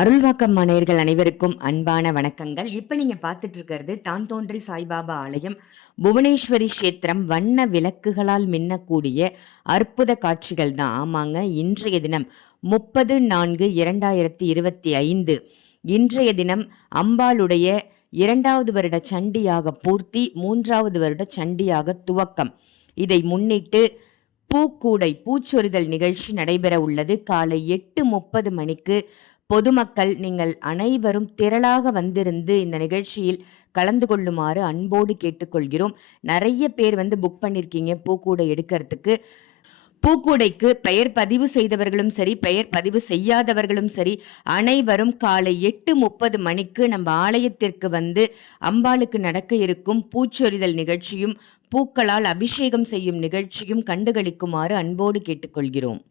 அருள்வாக்கம் நேயர்கள் அனைவருக்கும் அன்பான வணக்கங்கள். இப்போ நீங்கள் பார்த்துட்டு இருக்கிறது தான் தோன்றி சாய்பாபா ஆலயம். புவனேஸ்வரி கஷேத்திரம் வண்ண விளக்குகளால் மின்னக்கூடிய அற்புத காட்சிகள் தான். ஆமாங்க இன்றைய தினம் முப்பது நான்கு இரண்டாயிரத்தி இருபத்தி ஐந்து. இன்றைய தினம் அம்பாளுடைய இரண்டாவது வருட சண்டியாக பூர்த்தி மூன்றாவது வருட சண்டியாக துவக்கம். இதை முன்னிட்டு பூக்கூடை பூச்சொரிதல் நிகழ்ச்சி நடைபெற உள்ளது. காலை எட்டு முப்பது மணிக்கு பொதுமக்கள் நீங்கள் அனைவரும் திரளாக வந்திருந்து இந்த நிகழ்ச்சியில் கலந்து கொள்ளுமாறு அன்போடு கேட்டுக்கொள்கிறோம். நிறைய பேர் வந்து புக் பண்ணியிருக்கீங்க பூக்கூடை எடுக்கிறதுக்கு. பூக்கூடைக்கு பெயர் பதிவு செய்தவர்களும் சரி பெயர் பதிவு செய்யாதவர்களும் சரி அனைவரும் காலை எட்டு முப்பது மணிக்கு நம்ம ஆலயத்திற்கு வந்து அம்பாளுக்கு நடக்க இருக்கும் பூச்சொரிதல் நிகழ்ச்சியும் பூக்களால் அபிஷேகம் செய்யும் நிகழ்ச்சியும் கண்டுகளிக்குமாறு அன்போடு கேட்டுக்கொள்கிறோம்.